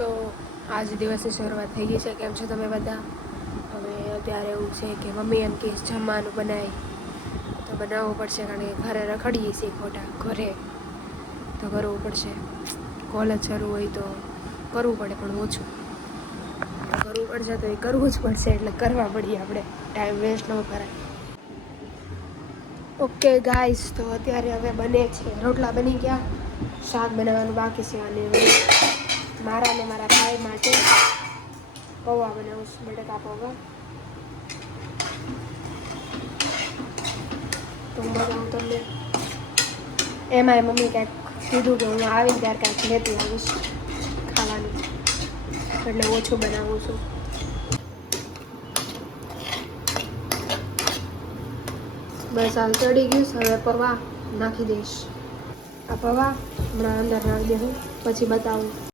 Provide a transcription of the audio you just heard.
તો આજ દિવસની શરૂઆત થઈ ગઈ છે. કેમ છો તમે બધા? હવે અત્યારે એવું છે કે મમ્મી એમ કે જમવાનું બનાવી તો બનાવવું પડશે, કારણ કે ઘરે રખડીએ છીએ ખોટા ઘરે, તો કરવું પડશે. કોલેજ શરૂ હોય તો કરવું પડે, પણ ઓછું કરવું પડશે તો એ કરવું જ પડશે, એટલે કરવા પડીએ આપણે, ટાઈમ વેસ્ટ ન કરાય. ઓકે ગાઈસ, તો અત્યારે હવે બને છે, રોટલા બની ગયા, શાક બનાવવાનું બાકી છે, અને મારા ને મારા ભાઈ માટે પૌવા બનાવું છું, બટેકા પૌવા. તો હું બનાવું તમને. એમાંય મમ્મી કાંઈક કીધું કે હું આવીને ત્યારે કાંઈક લેતી આવીશ ખાવાનું, એટલે ઓછું બનાવું છું. બસ હાલ ચડી ગયું, હવે પૌવા નાખી દઈશ. આ પૌવા હમણાં અંદર નાખી દઉં, પછી બતાવું.